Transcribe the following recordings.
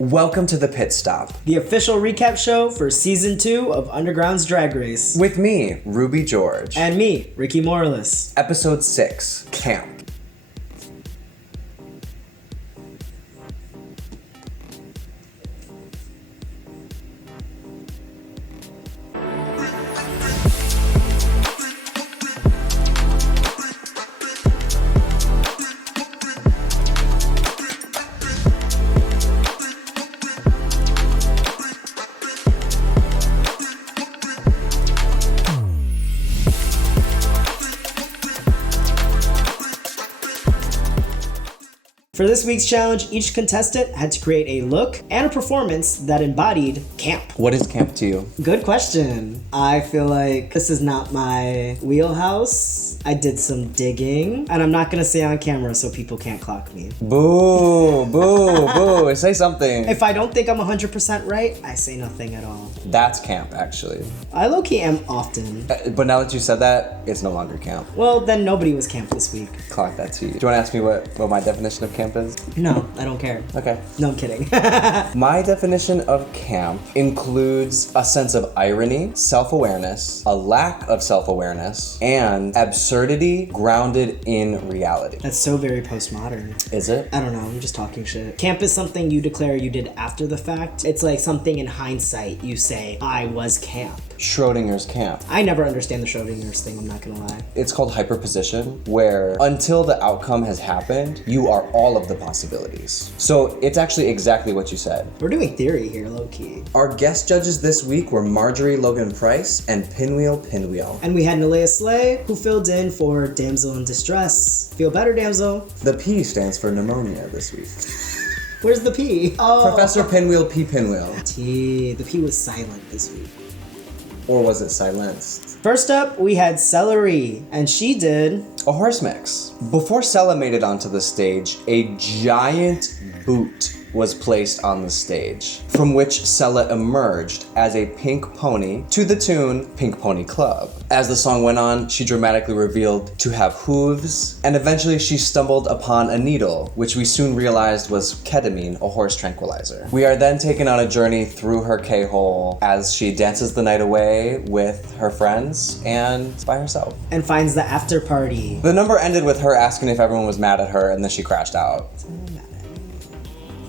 Welcome to the Pit Stop. The official recap show for Season 2 of Underground's Drag Race. With me, Ruby George. And me, Ricky Morales. Episode 6, Camp. For this week's challenge, each contestant had to create a look and a performance that embodied camp. What is camp to you? Good question. I feel like this is not my wheelhouse. I did some digging, and I'm not gonna say on camera so people can't clock me. Boo, boo, boo. Say something. If I don't think I'm 100% right, I say nothing at all. That's camp, actually. I low-key am often. But now that you said that, it's no longer camp. Well, then nobody was camp this week. Clock that to you. Do you want to ask me what my definition of camp is? No, I don't care. Okay. No, I'm kidding. My definition of camp includes a sense of irony, self-awareness, a lack of self-awareness, and absurdity grounded in reality. That's so very postmodern. Is it? I don't know, I'm just talking shit. Camp is something you declare you did after the fact. It's like something in hindsight you say, I was camp. Schrodinger's camp. I never understand the Schrodinger's thing, I'm not gonna lie. It's called hyperposition, where until the outcome has happened, you are all of the possibilities. So it's actually exactly what you said. We're doing theory here, low-key. Our guest judges this week were Marjorie Logan Price and Pinwheel Pinwheel. And we had Nalea Slay, who filled in for Damsel in Distress. Feel better, damsel. The P stands for pneumonia this week. Where's the P? Oh. Professor Pinwheel P. Pinwheel. T. The P was silent this week. Or was it silenced? First up, we had Celery, and she did a horse mix. Before Sella made it onto the stage, a giant boot was placed on the stage, from which Sella emerged as a pink pony to the tune Pink Pony Club. As the song went on, she dramatically revealed to have hooves, and eventually she stumbled upon a needle, which we soon realized was ketamine, a horse tranquilizer. We are then taken on a journey through her K-hole as she dances the night away with her friends and by herself. and finds the after party. The number ended with her asking if everyone was mad at her, and then she crashed out.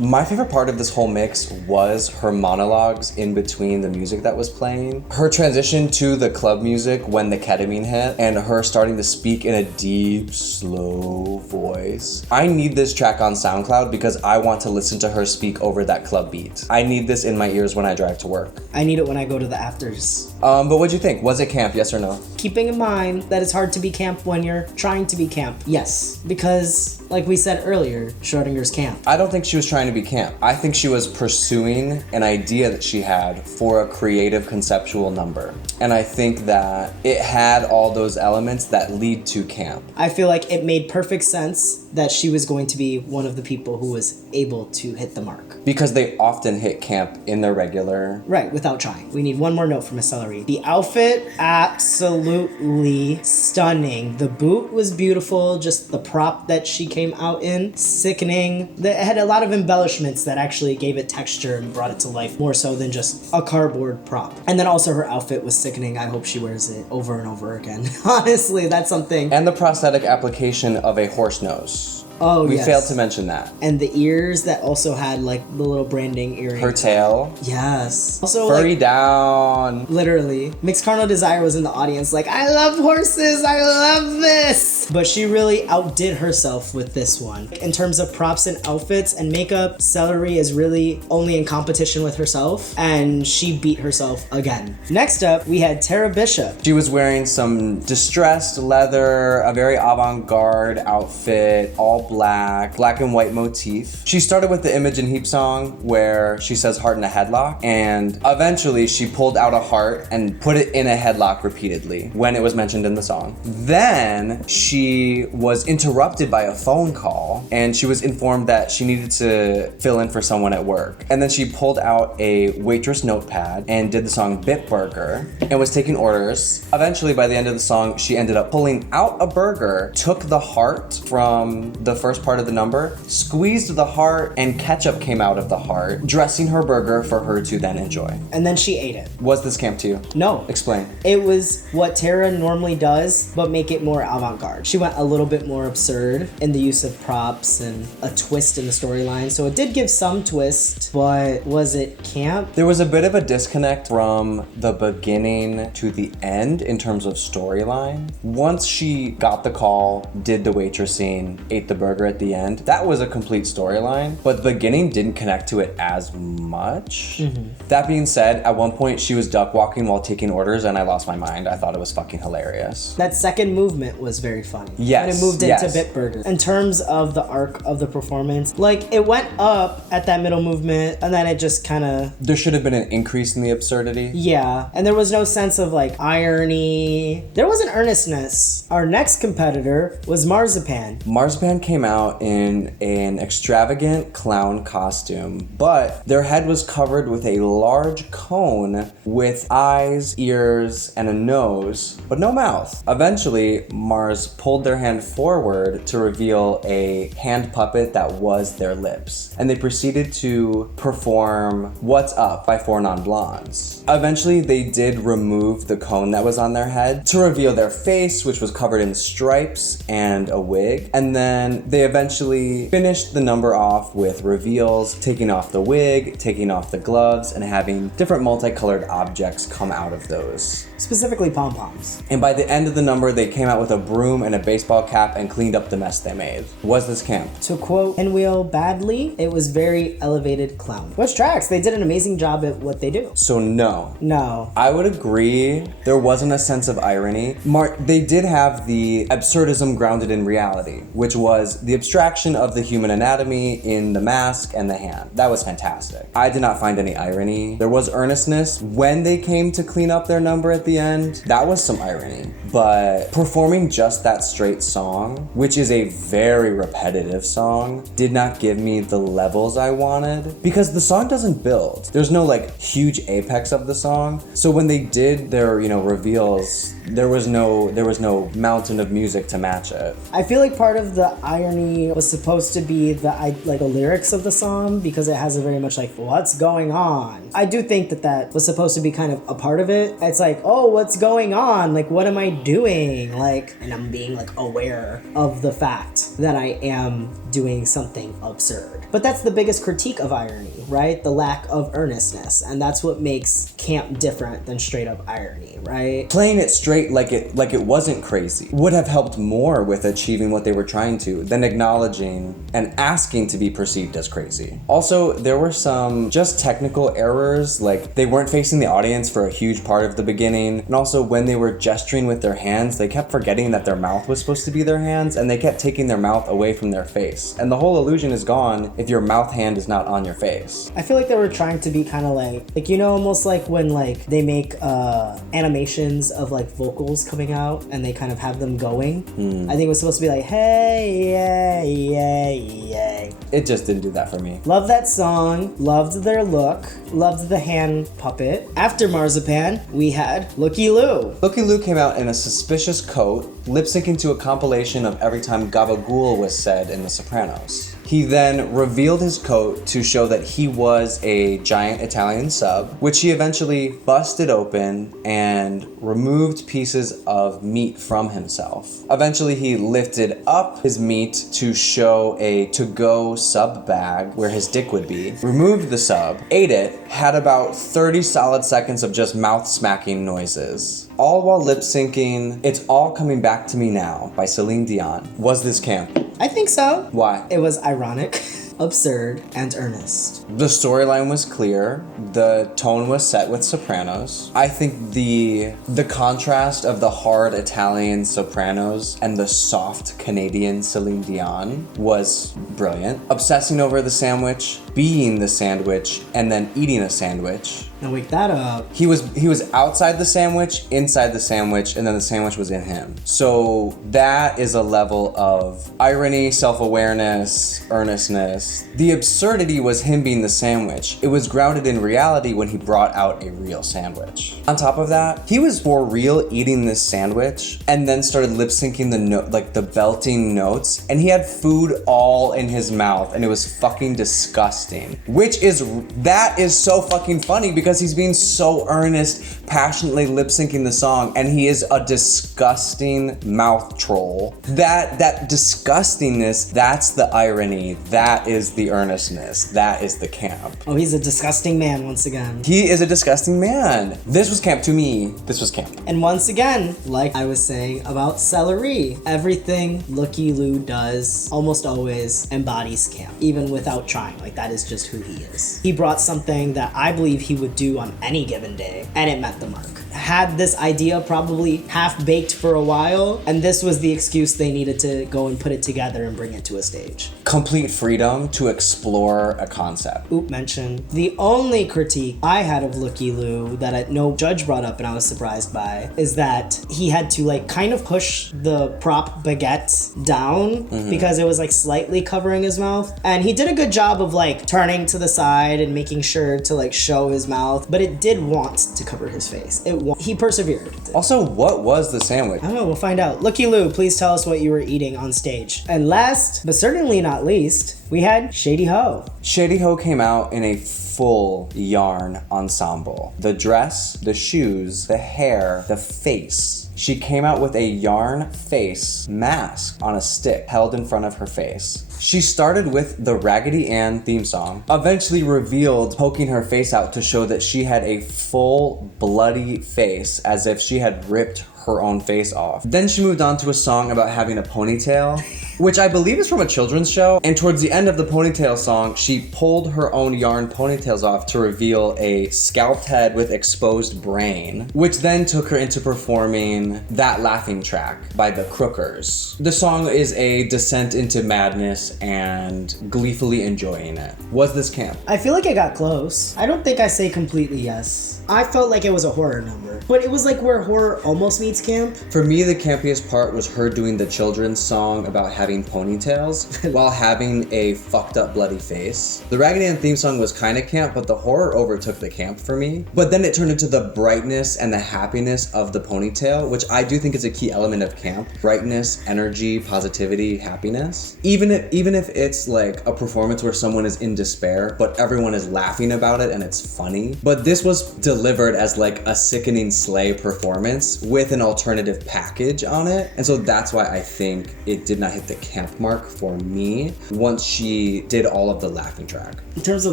My favorite part of this whole mix was her monologues in between the music that was playing. Her transition to the club music when the ketamine hit, and her starting to speak in a deep, slow voice. I need this track on SoundCloud because I want to listen to her speak over that club beat. I need this in my ears when I drive to work. I need it when I go to the afters. But what'd you think? Was it camp, yes or no? Keeping in mind that it's hard to be camp when you're trying to be camp. Yes, because like we said earlier, Schrodinger's camp. I don't think she was trying to be camp. I think she was pursuing an idea that she had for a creative conceptual number. And I think that it had all those elements that lead to camp. I feel like it made perfect sense that she was going to be one of the people who was able to hit the mark. Because they often hit camp in their regular... Right, without trying. We need one more note from Miss Celery. The outfit, absolutely stunning. The boot was beautiful, just the prop that she came out in, sickening. It had a lot of embellishments that actually gave it texture and brought it to life more so than just a cardboard prop. And then also her outfit was sickening. I hope she wears it over and over again. Honestly, that's something. And the prosthetic application of a horse nose. Oh, we yes. failed to mention that. And the ears that also had like the little branding earrings. Her tail. Yes. Also, Furry like, down. literally. Mixed Carnal Desire was in the audience like, I love horses, I love this. But she really outdid herself with this one. In terms of props and outfits and makeup, Celery is really only in competition with herself, and she beat herself again. Next up, we had Tara Bishop. She was wearing some distressed leather, a very avant-garde outfit, all black and white motif. She started with the Image and Heap song where she says heart in a headlock, and eventually she pulled out a heart and put it in a headlock repeatedly when it was mentioned in the song. Then she she was interrupted by a phone call and she was informed that she needed to fill in for someone at work. And then she pulled out a waitress notepad and did the song Bitburger and was taking orders. Eventually, by the end of the song, she ended up pulling out a burger, took the heart from the first part of the number, squeezed the heart, and ketchup came out of the heart, dressing her burger for her to then enjoy. And then she ate it. Was this camp to you? No. Explain. It was what Tara normally does, but make it more avant-garde. She went a little bit more absurd in the use of props and a twist in the storyline. So it did give some twist, but was it camp? There was a bit of a disconnect from the beginning to the end in terms of storyline. Once she got the call, did the waitressing, ate the burger at the end, that was a complete storyline, but the beginning didn't connect to it as much. That being said, at one point she was duck walking while taking orders and I lost my mind. I thought it was fucking hilarious. That second movement was very funny. Yes, And it moved into yes. Bitburger. In terms of the arc of the performance, like it went up at that middle movement and then it just kind of... There should have been an increase in the absurdity. Yeah, and there was no sense of like irony. There was an earnestness. Our next competitor was Marzipan. Marzipan came out in an extravagant clown costume, but their head was covered with a large cone with eyes, ears, and a nose, but no mouth. Eventually, Mars pulled their hand forward to reveal a hand puppet that was their lips, and they proceeded to perform What's Up by Four Non-Blondes. Eventually, they did remove the cone that was on their head to reveal their face, which was covered in stripes and a wig, and then they eventually finished the number off with reveals, taking off the wig, taking off the gloves, and having different multicolored objects come out of those. Specifically pom-poms. And by the end of the number, they came out with a broom and a baseball cap and cleaned up the mess they made. Was this camp? To quote Pinwheel Badly, it was very elevated clown. Which tracks? They did an amazing job at what they do. So no. No. I would agree. There wasn't a sense of irony. They did have the absurdism grounded in reality, which was the abstraction of the human anatomy in the mask and the hand. That was fantastic. I did not find any irony. There was earnestness. When they came to clean up their number at the end, that was some irony. But performing just that straight song, which is a very repetitive song, did not give me the levels I wanted because the song doesn't build. There's no like huge apex of the song. So when they did their, reveals, there was no mountain of music to match it. I feel like part of the irony was supposed to be the lyrics of the song because it has a very much like, what's going on? I do think that was supposed to be kind of a part of it. It's like, oh, what's going on? Like, what am I doing? Like, and I'm being like aware of the fact that I am doing something absurd. But that's the biggest critique of irony, right? The lack of earnestness. And that's what makes camp different than straight up irony, right? Playing it straight like it wasn't crazy would have helped more with achieving what they were trying to than acknowledging and asking to be perceived as crazy. Also, there were some just technical errors, like they weren't facing the audience for a huge part of the beginning, and also when they were gesturing with their hands, they kept forgetting that their mouth was supposed to be their hands, and they kept taking their mouth away from their face. And the whole illusion is gone if your mouth hand is not on your face. I feel like they were trying to be kind of like almost like when like they make animations of like vocals coming out and they kind of have them going. I think it was supposed to be like, hey, yay, yay, yay. It just didn't do that for me. Loved that song, loved their look, loved the hand puppet. After Marzipan, we had Looky Lou. Looky Lou came out in a suspicious coat, lip-syncing to a compilation of every time Gabagool was said in The Sopranos. He then revealed his coat to show that he was a giant Italian sub, which he eventually busted open and removed pieces of meat from himself. Eventually, he lifted up his meat to show a to-go sub bag where his dick would be, removed the sub, ate it, had about 30 solid seconds of just mouth-smacking noises. All while lip-syncing It's All Coming Back to Me Now by Celine Dion. Was this camp? I think so. Why? It was ironic, absurd, and earnest. The storyline was clear. The tone was set with Sopranos. I think the contrast of the hard Italian Sopranos and the soft Canadian Celine Dion was brilliant. Obsessing over the sandwich, being the sandwich and then eating a sandwich. Now wake that up. He was outside the sandwich, inside the sandwich, and then the sandwich was in him. So that is a level of irony, self-awareness, earnestness. The absurdity was him being the sandwich. It was grounded in reality when he brought out a real sandwich. On top of that, he was for real eating this sandwich and then started lip syncing the belting notes, and he had food all in his mouth, and it was fucking disgusting. That is so fucking funny because he's being so earnest, passionately lip syncing the song, and he is a disgusting mouth troll. That disgustingness, that's the irony, that is the earnestness, that is the camp. Oh, he's a disgusting man once again. He is a disgusting man. This was camp to me. This was camp. And once again, like I was saying about celery, everything Looky Lou does almost always embodies camp, even without trying. Like, that is just who he is. He brought something that I believe he would do on any given day, and it met the mark. Had this idea probably half-baked for a while, and this was the excuse they needed to go and put it together and bring it to a stage. Complete freedom to explore a concept. Mention. The only critique I had of Looky Lou that no judge brought up and I was surprised by is that he had to kind of push the prop baguette down because it was slightly covering his mouth. And he did a good job of turning to the side and making sure to show his mouth, but it did want to cover his face. He persevered. Also, what was the sandwich? I don't know, we'll find out. Looky Lou, please tell us what you were eating on stage. And last, but certainly not least, we had Shady Ho. Shady Ho came out in a full yarn ensemble. The dress, the shoes, the hair, the face. She came out with a yarn face mask on a stick held in front of her face. She started with the Raggedy Ann theme song, eventually revealed poking her face out to show that she had a full bloody face as if she had ripped her own face off. Then she moved on to a song about having a ponytail, which I believe is from a children's show. And towards the end of the ponytail song, she pulled her own yarn ponytails off to reveal a scalped head with exposed brain, which then took her into performing That Laughing Track by the Crookers. The song is a descent into madness and gleefully enjoying it. Was this camp? I feel like I got close. I don't think I say completely yes. I felt like it was a horror number, but it was where horror almost meets camp. For me, the campiest part was her doing the children's song about having ponytails while having a fucked up bloody face. The Raggedy Ann theme song was kind of camp, but the horror overtook the camp for me. But then it turned into the brightness and the happiness of the ponytail, which I do think is a key element of camp. Brightness, energy, positivity, happiness. Even if it's a performance where someone is in despair, but everyone is laughing about it and it's funny. But this was delivered as a sickening sleigh performance with an alternative package on it. And so that's why I think it did not hit the camp mark for me once she did all of the laughing track. In terms of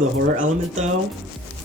the horror element though,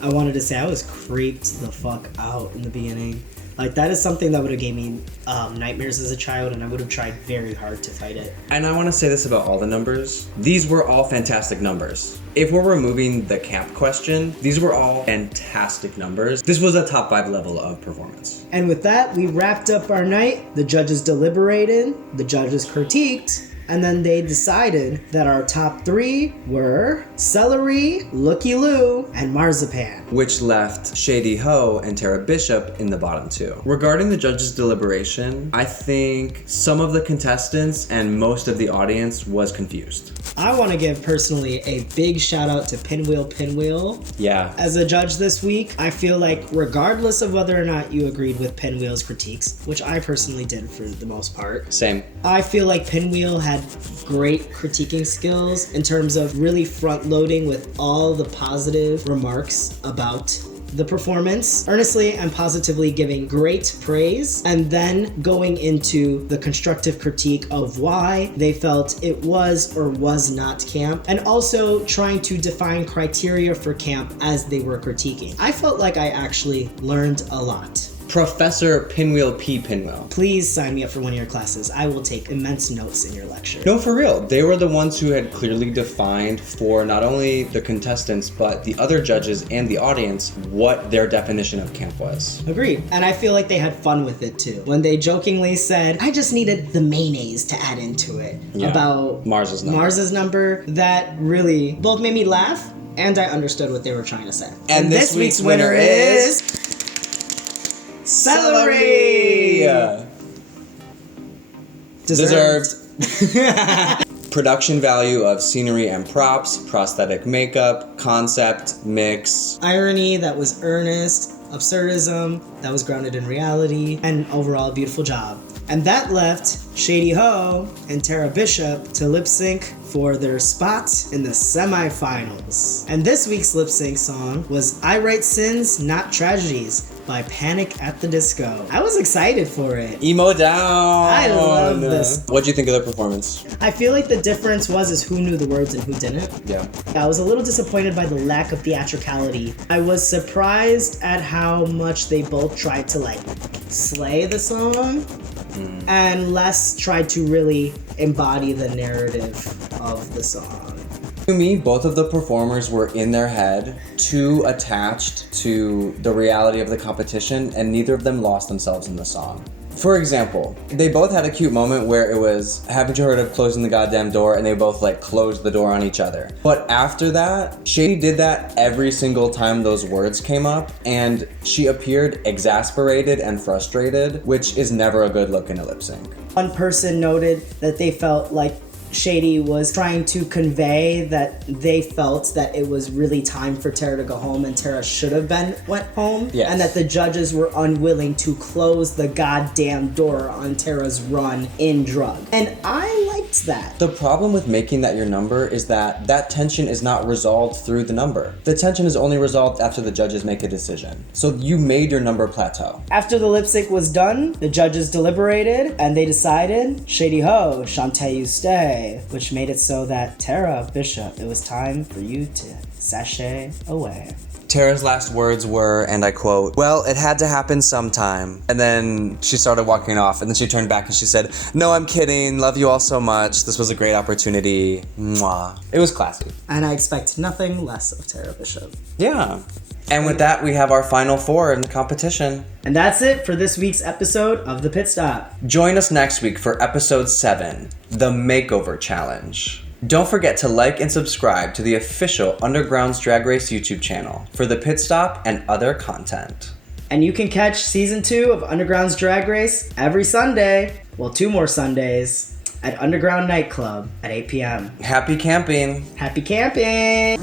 I wanted to say I was creeped the fuck out in the beginning. That is something that would have gave me nightmares as a child, and I would have tried very hard to fight it. And I want to say this about all the numbers. These were all fantastic numbers. If we're removing the camp question, these were all fantastic numbers. This was a top 5 level of performance. And with that, we wrapped up our night. The judges deliberated, the judges critiqued, and then they decided that our top 3 were Celery, Looky Lou, and Marzipan. Which left Shady Ho and Tara Bishop in the bottom 2. Regarding the judges' deliberation, I think some of the contestants and most of the audience was confused. I want to give personally a big shout out to Pinwheel. Yeah. As a judge this week, I feel like regardless of whether or not you agreed with Pinwheel's critiques, which I personally did for the most part. Same. I feel like Pinwheel had great critiquing skills in terms of really front loading with all the positive remarks about the performance, earnestly and positively giving great praise, and then going into the constructive critique of why they felt it was or was not camp, and also trying to define criteria for camp as they were critiquing. I felt like I actually learned a lot. Professor Pinwheel P. Pinwheel. Please sign me up for one of your classes. I will take immense notes in your lecture. No, for real. They were the ones who had clearly defined for not only the contestants, but the other judges and the audience what their definition of camp was. Agreed. And I feel like they had fun with it too. When they jokingly said, I just needed the mayonnaise to add into it. Yeah. About Mars's number. That really both made me laugh and I understood what they were trying to say. And this week's winner is Celery! Deserved. Production value of scenery and props, prosthetic makeup, concept, mix. Irony that was earnest, absurdism that was grounded in reality, and overall a beautiful job. And that left Shady Ho and Tara Bishop to lip sync for their spot in the semifinals. And this week's lip sync song was I Write Sins, Not Tragedies by Panic at the Disco. I was excited for it. Emo down. I love this. What'd you think of the performance? I feel like the difference was who knew the words and who didn't. Yeah. I was a little disappointed by the lack of theatricality. I was surprised at how much they both tried to like slay the song and less tried to really embody the narrative of the song. To me, both of the performers were in their head, too attached to the reality of the competition, and neither of them lost themselves in the song. For example, they both had a cute moment where it was, haven't you heard of closing the goddamn door? And they both like closed the door on each other. But after that, Shady did that every single time those words came up, and she appeared exasperated and frustrated, which is never a good look in a lip sync. One person noted that they felt like Shady was trying to convey that they felt that it was really time for Tara to go home and Tara should have went home. Yes. And that the judges were unwilling to close the goddamn door on Tara's run in drug. And I liked that. The problem with making that your number is that that tension is not resolved through the number. The tension is only resolved after the judges make a decision. So you made your number plateau. After the lip sync was done, the judges deliberated and they decided, Shady Ho, Shantae you stay. Which made it so that Tara Bishop, it was time for you to sashay away. Tara's last words were, and I quote, well, it had to happen sometime. And then she started walking off, and then she turned back and she said, no, I'm kidding. Love you all so much. This was a great opportunity. Mwah. It was classy. And I expect nothing less of Tara Bishop. Yeah. And with that, we have our final four in the competition. And that's it for this week's episode of The Pit Stop. Join us next week for episode 7, The Makeover Challenge. Don't forget to like and subscribe to the official Underground's Drag Race YouTube channel for The Pit Stop and other content. And you can catch season 2 of Underground's Drag Race every Sunday, well, 2 more Sundays, at Underground Nightclub at 8 p.m. Happy camping! Happy camping!